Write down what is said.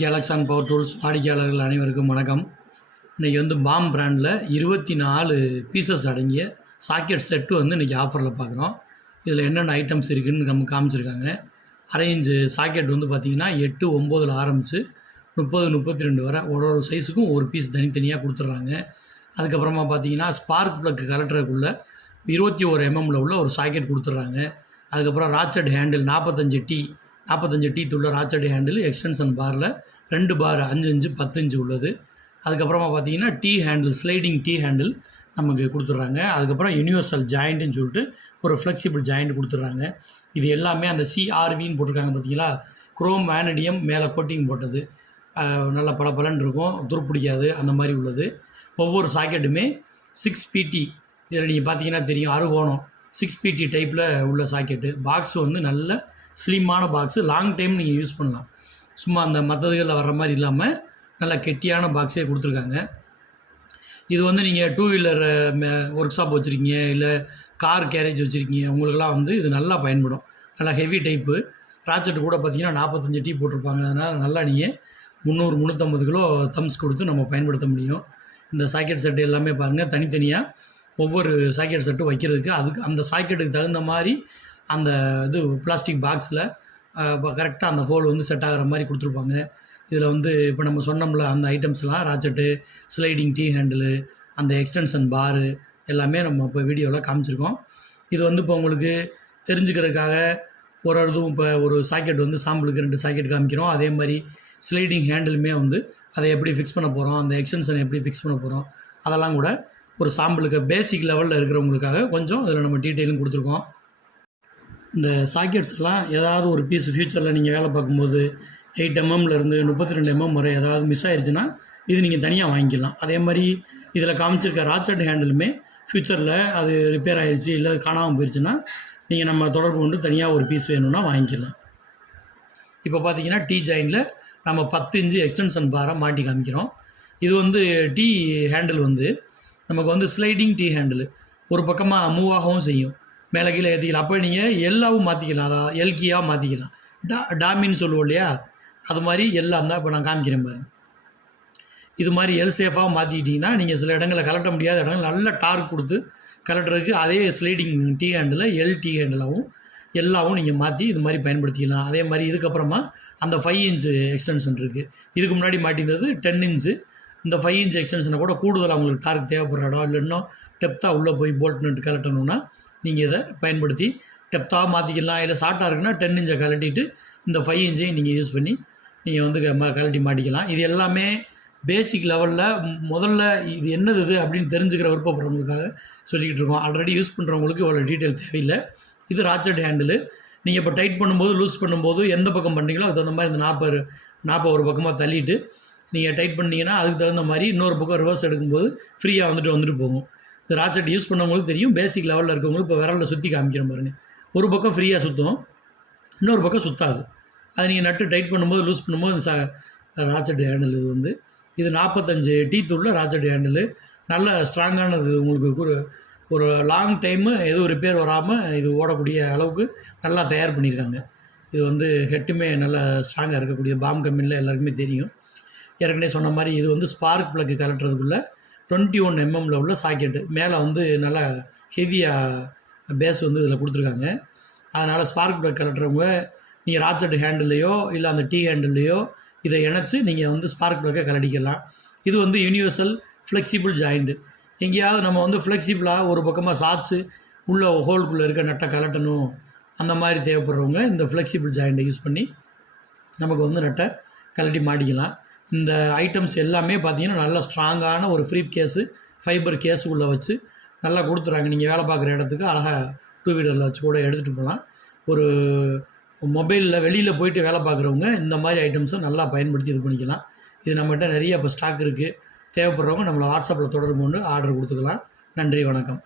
கேலக்ஸான் power tools வாடிக்கையாளர்கள் அனைவருக்கும் வணக்கம். இன்றைக்கி பாம் பிராண்டில் 24 பீசஸ் அடங்கிய சாக்கெட் செட்டு இன்றைக்கி ஆஃபரில் பார்க்குறோம். இதில் என்னென்ன ஐட்டம்ஸ் இருக்குதுன்னு நம்ம காமிச்சிருக்காங்க. அரை இன்ச்சு சாக்கெட் பார்த்திங்கன்னா 8, 9 ஆரம்பித்து 30, 32 வரை ஒரு சைஸுக்கும் ஒரு பீஸ் தனித்தனியாக கொடுத்துட்றாங்க. அதுக்கப்புறமா பார்த்திங்கன்னா ஸ்பார்க் ப்ளக் கலட்டுறதுக்குள்ளே 21 mm உள்ள ஒரு சாக்கெட் கொடுத்துட்றாங்க. அதுக்கப்புறம் ராச்சட் ஹேண்டில் 45 டீத் உள்ள ராச்சட் ஹேண்டில் எக்ஸ்டென்ஷன் பாரில் 2 பார் 5 இன்ச்சு 10 இன்ச்சு உள்ளது. அதுக்கப்புறமா பார்த்தீங்கன்னா tea handle sliding tea handle நமக்கு கொடுத்துட்றாங்க. அதுக்கப்புறம் யூனிவர்சல் ஜாயிண்ட்டுன்னு சொல்லிட்டு ஒரு ஃப்ளெக்சிபிள் ஜாயிண்ட் கொடுத்துட்றாங்க. இது எல்லாமே அந்த CRVன்னு போட்டிருக்காங்க பார்த்தீங்களா, குரோம் வேனடியம் மேலே கோட்டிங் போட்டது, நல்ல பளபளன்னு இருக்கும், துருப்பிடிக்காது, அந்த மாதிரி உள்ளது. ஒவ்வொரு சாக்கெட்டுமே 6 PT, இதில் நீங்கள் பார்த்தீங்கன்னா தெரியும், அறுகோணம் 6 PT டைப்பில் உள்ள சாக்கெட்டு. பாக்ஸ் நல்ல ஸ்லிம்மான பாக்ஸு, லாங் டைம் நீங்கள் யூஸ் பண்ணலாம். சும்மா அந்த மற்றதுகளில் வர்ற மாதிரி இல்லாமல் நல்ல கெட்டியான பாக்ஸே கொடுத்துருக்காங்க. இது நீங்கள் 2 வீலர் ஒர்க் ஷாப் வச்சுருக்கீங்க, இல்லை கார் கேரேஜ் வச்சுருக்கீங்க, உங்களுக்கெல்லாம் இது நல்லா பயன்படும். நல்லா ஹெவி டைப்பு. ராச்செட்டு கூட பார்த்திங்கன்னா 45 டீ போட்டிருப்பாங்க. அதனால் நல்லா நீங்கள் 300, 350 கிலோ தம்ஸ் கொடுத்து நம்ம பயன்படுத்த முடியும். இந்த சாக்கெட் செட்டு எல்லாமே பாருங்கள், தனித்தனியாக ஒவ்வொரு சாக்கெட் செட்டும் வைக்கிறதுக்கு அதுக்கு அந்த சாக்கெட்டுக்கு தகுந்த மாதிரி அந்த பிளாஸ்டிக் பாக்ஸில் கரெக்டாக அந்த ஹோல் செட் ஆகிற மாதிரி கொடுத்துருப்பாங்க. இதில் இப்போ நம்ம சொன்னோம்ல அந்த ஐட்டம்ஸ்லாம், ராச்செட்டு, ஸ்லைடிங் டீ ஹேண்டிலு, அந்த எக்ஸ்டென்ஷன் பாரு எல்லாமே நம்ம இப்போ வீடியோவில் காமிச்சிருக்கோம். இது இப்போ உங்களுக்கு தெரிஞ்சுக்கிறதுக்காக இதுவும் இப்போ ஒரு சாக்கெட் சாம்பிளுக்கு 2 சாக்கெட் காமிக்கிறோம். அதே மாதிரி ஸ்லைடிங் ஹேண்டிலுமே அதை எப்படி ஃபிக்ஸ் பண்ண போகிறோம், அந்த எக்ஸ்டென்ஷனை எப்படி ஃபிக்ஸ் பண்ண போகிறோம், அதெல்லாம் கூட ஒரு சாம்பிளுக்கு பேசிக் லெவலில் இருக்கிறவங்களுக்காக கொஞ்சம் இதில் நம்ம டீட்டெயிலும் கொடுத்துருக்கோம். இந்த சாக்கெட்ஸ்லாம் ஏதாவது ஒரு பீஸ் ஃப்யூச்சரில் நீங்கள் வேலை பார்க்கும்போது 8 mmலேருந்து 32 mm வரை ஏதாவது மிஸ் ஆயிடுச்சுன்னா இது நீங்கள் தனியாக வாங்கிக்கலாம். அதே மாதிரி இதில் காமிச்சிருக்க ராச்சட் ஹேண்டிலுமே ஃப்யூச்சரில் அது ரிப்பேர் ஆகிடுச்சு, இல்லை காணாமல் போயிடுச்சுன்னா நீங்கள் நம்ம தொடர்பு கொண்டு தனியாக ஒரு பீஸ் வேணும்னா வாங்கிக்கலாம். இப்போ பார்த்தீங்கன்னா டீ ஜாயிண்டில் நம்ம 10 இன்ச்சு எக்ஸ்டென்ஷன் பாரை மாட்டி காமிக்கிறோம். இது டீ ஹேண்டில் நமக்கு ஸ்லைடிங் டீ ஹேண்டில் ஒரு பக்கமாக மூவ் ஆகவும் செய்யும், மேலே கீழே ஏற்றிக்கலாம். அப்போ நீங்கள் எல்லாவும் மாற்றிக்கலாம், அதான் எல்கியாக மாற்றிக்கலாம். டாமின்னு சொல்லுவோம் இல்லையா, அது மாதிரி எல்லாம் தான் இப்போ நான் காமிக்கிறேன் பாருங்கள். இது மாதிரி எல் சேஃபாக மாற்றிக்கிட்டிங்கன்னா நீங்கள் சில இடங்களில் கலட்ட முடியாத இடங்கள் நல்ல டார்க் கொடுத்து கலட்டுறதுக்கு அதே ஸ்லைடிங் டீ ஹேண்டில் டீ ஹேண்டிலாகவும் எல்லாவும் நீங்கள் மாற்றி இது மாதிரி பயன்படுத்திக்கலாம். அதே மாதிரி இதுக்கப்புறமா அந்த 5 இன்ச்சு எக்ஸ்டென்ஷன் இருக்குது. இதுக்கு முன்னாடி மாட்டியிருந்தது 10 இன்ச்சு. இந்த 5 இன்ச் எக்ஸ்டென்ஷனை கூட கூடுதலாக உங்களுக்கு டார்க் தேவைப்படுற இடம், இல்லை இன்னும் டெப்த்தாக உள்ளே போய் போல்ட் நட்டு கலட்டணுன்னா நீங்கள் இதை பயன்படுத்தி டெப்த்தாக மாற்றிக்கலாம். இல்லை ஷார்ட்டாக இருக்குன்னா 10 இன்ச்சை கலட்டிட்டு இந்த 5 இன்ச்சையும் நீங்கள் யூஸ் பண்ணி நீங்கள் கலட்டி மாட்டிக்கலாம். இது எல்லாமே பேசிக் லெவலில் முதல்ல இது என்னது அப்படின்னு தெரிஞ்சுக்கிற விருப்பப்படுறவங்களுக்காக சொல்லிக்கிட்டு இருக்கோம். ஆல்ரெடி யூஸ் பண்ணுறவங்களுக்கு இவ்வளோ டீட்டெயில் தேவையில்லை. இது ராச்சட் ஹேண்டிலு. நீங்கள் இப்போ டைட் பண்ணும்போது, லூஸ் பண்ணும்போது எந்த பக்கம் பண்ணுறீங்களோ அதுக்கு தகுந்த மாதிரி இந்த 40 ஒரு பக்கமாக தள்ளிட்டு நீங்கள் டைட் பண்ணிங்கன்னா அதுக்கு தகுந்த மாதிரி இன்னொரு பக்கம் ரிவர்ஸ் எடுக்கும்போது ஃப்ரீயாக வந்துட்டு போகும். இது ராச்செட் யூஸ் பண்ணவங்களுக்கு தெரியும். பேசிக் லெவலில் இருக்கவங்களுக்கு இப்போ விரலில் சுற்றி காமிக்கிறேன் பாருங்கள். ஒரு பக்கம் ஃப்ரீயாக சுற்றும், இன்னொரு பக்கம் சுற்றாது. அதை நீங்கள் நட்டு டைட் பண்ணும்போது, லூஸ் பண்ணும்போது ராச்செட் ஹேண்டில் இது 45 டீத் உள்ள ராச்செட் ஹேண்டிலு. நல்ல ஸ்ட்ராங்கானது. உங்களுக்கு ஒரு லாங் டைமு எதுவும் ரிப்பேர் வராமல் இது ஓடக்கூடிய அளவுக்கு நல்லா தயார் பண்ணியிருக்காங்க. இது ஹெட்டுமே நல்லா ஸ்ட்ராங்காக இருக்கக்கூடிய பாம் கம்பெனியில் எல்லாருக்குமே தெரியும். ஏற்கனவே சொன்ன மாதிரி இது ஸ்பார்க் ப்ளக்கு கலட்டுறதுக்குள்ளே 21 mm உள்ள சாக்கெட்டு. மேலே நல்லா ஹெவியாக பேஸ் இதில் கொடுத்துருக்காங்க. அதனால் ஸ்பார்க் ப்ளக் கலட்டுறவங்க நீங்கள் ராச்செட் ஹேண்டில்லையோ இல்லை அந்த டீ ஹேண்டில்லையோ இதை இணைச்சி நீங்கள் ஸ்பார்க் ப்ளக்கை கலட்டிக்கலாம். இது யூனிவர்சல் ஃப்ளெக்சிபிள் ஜாயிண்ட்டு. எங்கேயாவது நம்ம ஃப்ளெக்சிபிளாக ஒரு பக்கமாக சாட்ஸு உள்ள ஹோல்குள்ளே இருக்க நட்டை கலட்டணும், அந்த மாதிரி தேவைப்படுறவங்க இந்த ஃப்ளெக்சிபிள் ஜாயிண்ட்டை யூஸ் பண்ணி நமக்கு நட்டை கலட்டி மாட்டிக்கலாம். இந்த ஐட்டம்ஸ் எல்லாமே பார்த்திங்கன்னா நல்லா ஸ்ட்ராங்கான ஒரு ஃப்ரீப் கேஸு, ஃபைபர் கேஸு உள்ளே வச்சு நல்லா கொடுத்துறாங்க. நீங்கள் வேலை பார்க்குற இடத்துக்கு அழகாக 2 வீலரில் வச்சு கூட எடுத்துகிட்டு போகலாம். ஒரு மொபைலில் வெளியில் போயிட்டு வேலை பார்க்குறவங்க இந்த மாதிரி ஐட்டம்ஸை நல்லா பயன்படுத்தி இது பண்ணிக்கலாம். இது நம்மகிட்ட நிறைய இப்போ ஸ்டாக் இருக்குது. தேவைப்படுறவங்க நம்மளை வாட்ஸ்அப்பில் தொடர்பு கொண்டு ஆர்டர் கொடுத்துக்கலாம். நன்றி, வணக்கம்.